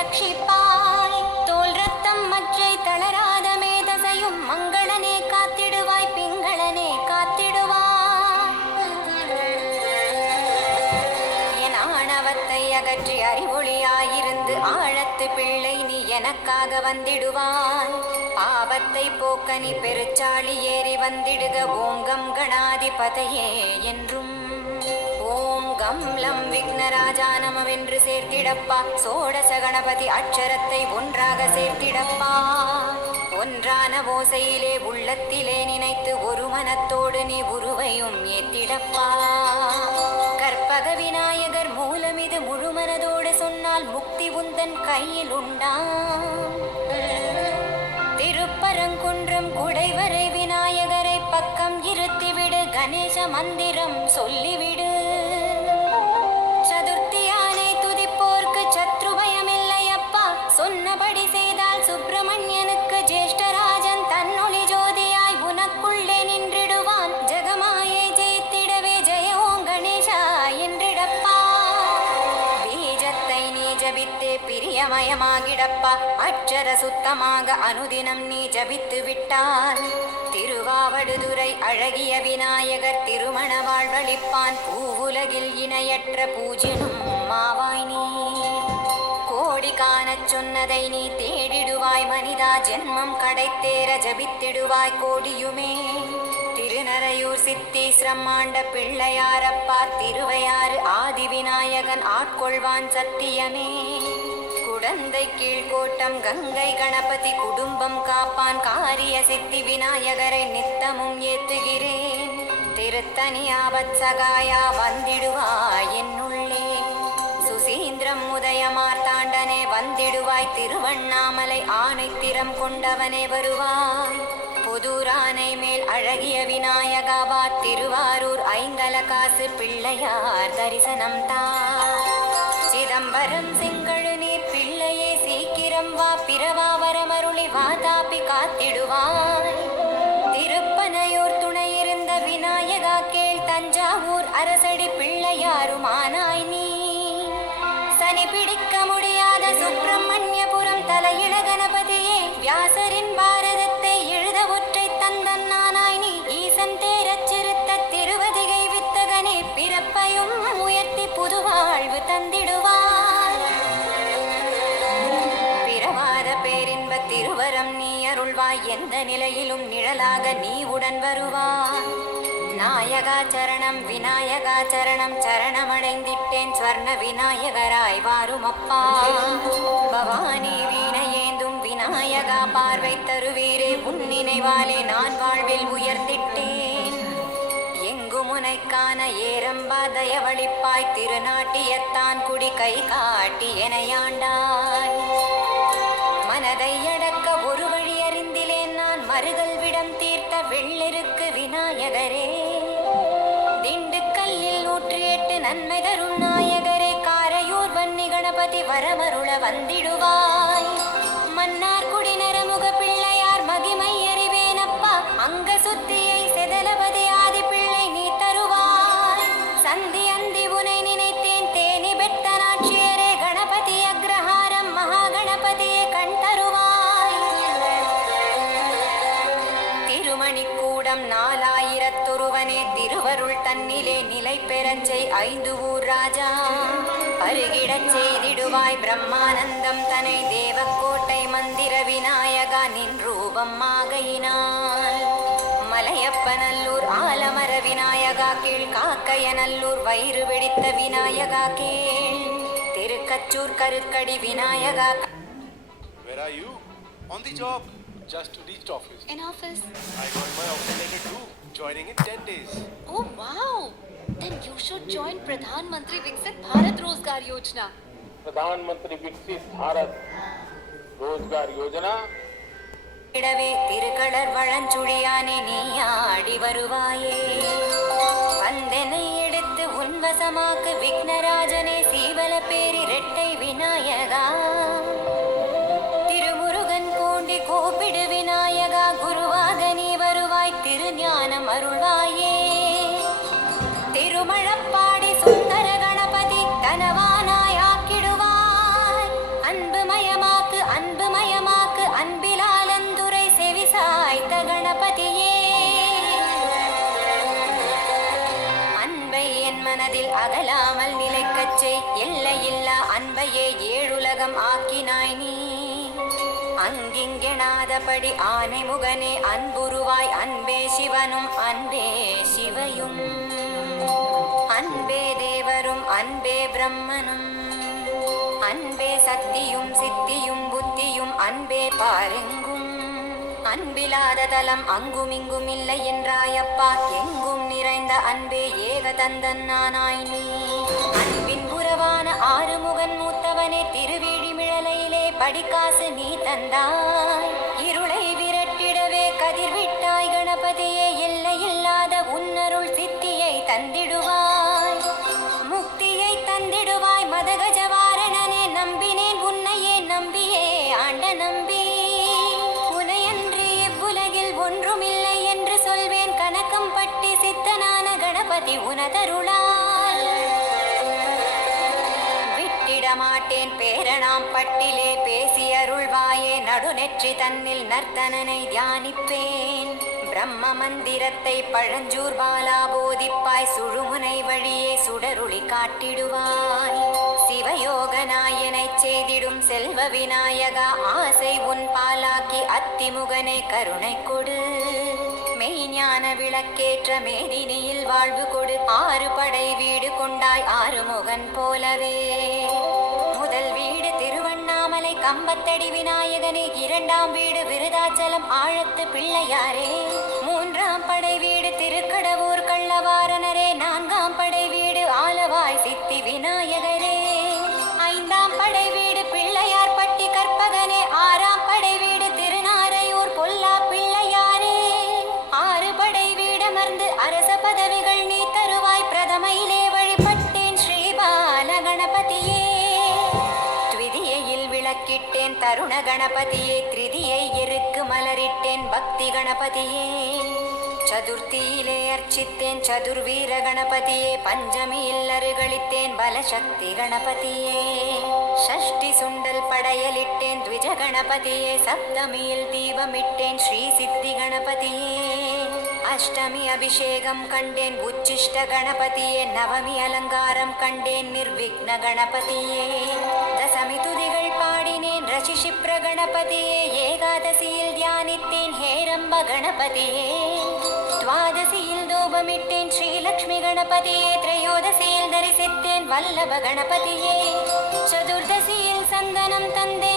ரட்சிப்பாய். தோல் ரத்தம் மற்றை தளராத மேதசையும் மங்களனே காத்திடுவாய், பிங்களனே காத்திடுவாய். என் ஆணவத்தை அகற்றி அறிவொளியாயிருந்து ஆழத்து பிள்ளை நீ எனக்காக வந்திடுவாய். பாவத்தை போக்க நீ பெருச்சாளி ஏறி வந்திடுக. ஓங்கம் கணாதிபதையே என்றும் ஓம் கம் லம் விக்னராஜா நமவென்று சேர்த்திடப்பா. சோடச கணபதி அட்சரத்தை ஒன்றாக சேர்த்திடப்பா. ஒன்றான ஓசையிலே உள்ளத்திலே நினைத்து ஒரு மனத்தோடு நீ உருவையும் ஏத்திடப்பா. கற்பக விநாயகர் மூலம் இது முழு மனதோடு சொன்னால் முக்தி உந்தன் கையில் உண்டா. திருப்பரங்குன்றம் குடைவரை விநாயகரை பக்கம் இருத்திவிடு. கணேச மந்திரம் சொல்லிவிடு. சதுர்த்தியானை துதிப்போர்க்கு சத்ருபயமில்லையப்பா. சொன்னபடி செய்தால் சுப்பிரமணியனுக்கு ஜேஷ்டராஜன் தன்னொளி ஜோதியாய் உனக்குள்ளே நின்றிடுவான். ஜெகமாயை ஜெயித்திடவே ஜெய ஓம் கணேசா என்றிடப்பா. பீஜத்தை நீ ஜபித்தே பிரியமயமாகிடப்பா. அட்சர சுத்தமாக அனுதினம் நீ ஜபித்து விட்டால் திருவாவடுதுறை அழகிய விநாயகர் திருமண வாழ்வழிப்பான். பூவுலகில் இணையற்ற பூஜ்யனும் மாவாய் நீ. கோடி காணச் சொன்னதை நீ தேடிடுவாய் மனிதா. ஜென்மம் கடைத்தேர ஜபித்திடுவாய் கோடியுமே. திருநரையூர் சித்தீஸ்வரம் ஆண்ட பிள்ளையாரப்பா. திருவையாறு ஆதி விநாயகன் ஆட்கொள்வான் சத்தியமே. குடந்தை கீழ்கோட்டம் கங்கை கணபதி குடும்பம் காப்பான். காரிய சித்தி விநாயகரை நித்தமும் ஏத்துகிறேன். திருத்தணி ஆபத் சகாயா வந்திடுவாய் என்னுள்ளே. சுசீந்திரம் உதயமார்த்தாண்டனே வந்திடுவாய். திருவண்ணாமலை ஆணைத்திறம் கொண்டவனே வருவாய். புதூரானை மேல் அழகிய விநாயகாவா. திருவாரூர் ஐங்கல காசு பிள்ளையார் தரிசனம் தா. சிதம்பரம் செங்கழு நீர் பிள்ளையே சீக்கிரம் வா. பிறவாவரமருளி வாதாப்பி காத்திடுவாய். திருப்பனையூர் துணையிருந்த விநாயகா கேள். தஞ்சாவூர் அரசடி பிள்ளையாருமானாய் நீ. சனி பிடிக்க முடியாத சுப்பிரமணியபுரம் தலையிட கணபதியே. வியாசரின் பாரதத்தை எழுத ஒற்றை தந்தன் நானாய் நீ. ஈசன் தேரச் சிறுத்த திருவதிகை வித்தகனே. பிறப்பையும் உயர்த்தி புதுவாழ்வு தந்திடுவாய். பிறவாத பேரின்ப திருவரம் நீ அருள்வாய். எந்த நிலையிலும் நிழலாக நீ உடன் வருவாய். நாயகா சரணம் விநாயகா சரணம். சரணமடைந்திட்டேன் ஸ்வர்ண விநாயகராய் வாருமப்பா. பவானி வீணையேந்தும் விநாயகா பார்வை தருவீரே. உன் நினைவாலே நான் வாழ்வில் உயர்ந்திட்டேன். எங்கும் உனைக்கான ஏரம்பா தயவளிப்பாய். திருநாட்டியத்தான் குடி கை காட்டி எனையாண்டாய். மனதை அடக்க ஒரு வழி அறிந்திலேன் நான். மறுதல் விடம் தீர்த்த வெள்ளிருக்கு விநாயகரே. திண்டுக்கல்லில் 108 நன்மை தரும் நாயகரே. காரையூர் வன்னி கணபதி வரமருள வந்திடுவாய். மன்னார் குடி நரமுக பிள்ளையார் மகிமை அறிவேனப்பா. அங்க சுத்தியை செதலபதி ஆதி பிள்ளை நீ தருவாய். சந்தி அந்தி உனை நினைத்தேன் தேனி பெட்ட நாட்சியரே. கணபதி அக்ரஹாரம் மகாகணபதியே கண் தருவாய். திருமணிக்கூடம் 4000 திருவருள் தன்னிலே நிலை பெறஞ்சை 5 ஊர் ராஜா. அருகிடச் செய்திடுவாய் பிரம்மானந்தம் தனை. தேவக்கோட்டை மந்திர விநாயகா நின் ரூபம் ஆகையினால். மலையப்பநல்லூர் ஆலமர விநாயகா கீழ். காக்கையநல்லூர் வயிறு வெடித்த விநாயகா கீழ். Thirukachur கருக்கடி Vinayaka. Where are you? On the job. Just reached office. In office. I got my offer letter too. Joining in 10 days. Oh wow! Then you should join Pradhan Mantri Viksit Bharat Rozgar Yojana. प्रधानमंत्री विकसित भारत रोजगार योजना. இடவே திருக்களர் வளஞ்சுழியானே நீ ஆடி வருவாயே. வந்தனை எடுத்து உன்வசமாக்கு விக்னராஜனே. சீவல பேரி ரெட்டை விநாயகா. திருமுருகன் பூண்டி கோப்பிடு விநாயகா. குருவாக நீ வருவாய். திருஞானம் அருள்வாயே. திருமழப்பாடி சுந்தர கணபதி தனவானாய் ஆக்கிடுவாய். அன்புமை உள்ளத்தில் அகலாமல் நிலைக்கச் செய். எல்லையில்லா அன்பையே ஏழுலகம் ஆக்கினாய் நீ. அங்கிங்கெனாதபடி ஆனை முகனே அன்புருவாய். அன்பே சிவனும் அன்பே சிவையும். அன்பே தேவரும் அன்பே பிரம்மனும். அன்பே சக்தியும் சித்தியும் புத்தியும். அன்பே பாரெங்கும். அன்பிலாத தலம் அங்குமிங்கும் இல்லை என்றாயப்பா. எங்கும் நிறைந்த அன்பே ஏகதந்தன் நானாய் நீ. அன்பின் உறவான ஆறுமுகன் மூத்தவனே திருவிழிமிழலையிலே படிக்காசு நீ தந்தாய். இருளை விரட்டிடவே கதிர்விட்டாய் கணபதியே. எல்லையில்லாத உன்னருள் சித்தியை தந்திடுவாய். முக்தியை தந்திடுவாய் மதகஜவாரணனே. நம்பினேன் உன்னையே நம்பியே ஆண்ட நம்பி. உனையன்று இவ்வுலகில் ஒன்றுமில்லை என்று சொல்வேன். கணக்கம் பட்டி சித்தனான கணபதி உனதருளால் விட்டிடமாட்டேன். பேரணாம் பட்டிலே பேசி அருள்வாயே. நடுநெற்றி தன்னில் நர்த்தனனை தியானிப்பேன். பிரம்ம மந்திரத்தை பழஞ்சூர் பாலா போதிப்பாய். சுழுமுனை வழியே சுடருளி காட்டிடுவாய். சிவயோக நாயனைச் செய்திடும் செல்வ விநாயகா. ஆசை உன் பாலாக்கி அத்திமுகனை கருணை கொடு. மெய்ஞான விளக்கேற்ற மேதினியில் வாழ்வு கொடு. 6 படை வீடு கொண்டாய் ஆறுமுகன் போலவே. முதல் வீடு திருவண்ணாமலை கம்பத்தடி விநாயகனே. 2ஆம் வீடு விருதாச்சலம் ஆழத்து பிள்ளையாரே. 3ஆம் படை வீடு திருக்கடவூர் கள்ளவாரணரே. 4ஆம் படை வீடு ஆலவாய் சித்தி விநாயகரே. 5ஆம் படை வீடு பிள்ளையார் பட்டி கற்பகனே. 6ஆம் படை வீடு திருநாரையூர் பொல்லா பிள்ளையாரே. 6 படை வீடமர்ந்து அரச பதவிகள் நீ தருவாய். பிரதமையிலே வழிபட்டேன் ஸ்ரீபால கணபதியே. த்விதியையில் விளக்கிட்டேன் தருண கணபதியே. திருதியை எருக்கு மலரிட்டேன் பக்தி கணபதியே. சதுர்த்தியிலே அர்ச்சித்தேன் சதுர்வீர கணபதியே. பஞ்சமியில் அருகளித்தேன் பலசக்தி கணபதியே. ஷஷ்டி சுண்டல் படையலிட்டேன் த்விஜ கணபதியே. சப்தமியில் தீபமிட்டேன் ஸ்ரீ சித்தி கணபதியே. அஷ்டமி அபிஷேகம் கண்டேன் உச்சிஷ்ட கணபதியே. நவமி அலங்காரம் கண்டேன் நிர்விக்ன கணபதியே. தசமி துதிகள் பாடினேன் ரசிஷிப்ர கணபதியே. ஏகாதசியில் தியானித்தேன் ஹேரம்ப கணபதியே. துவாதசியில் தூபமிட்டேன் ஸ்ரீலக்ஷ்மி கணபதியே. திரையோதசியில் தரிசித்தேன் வல்லப கணபதியே. சதுர்தசியில் சந்தனம் தந்தேன்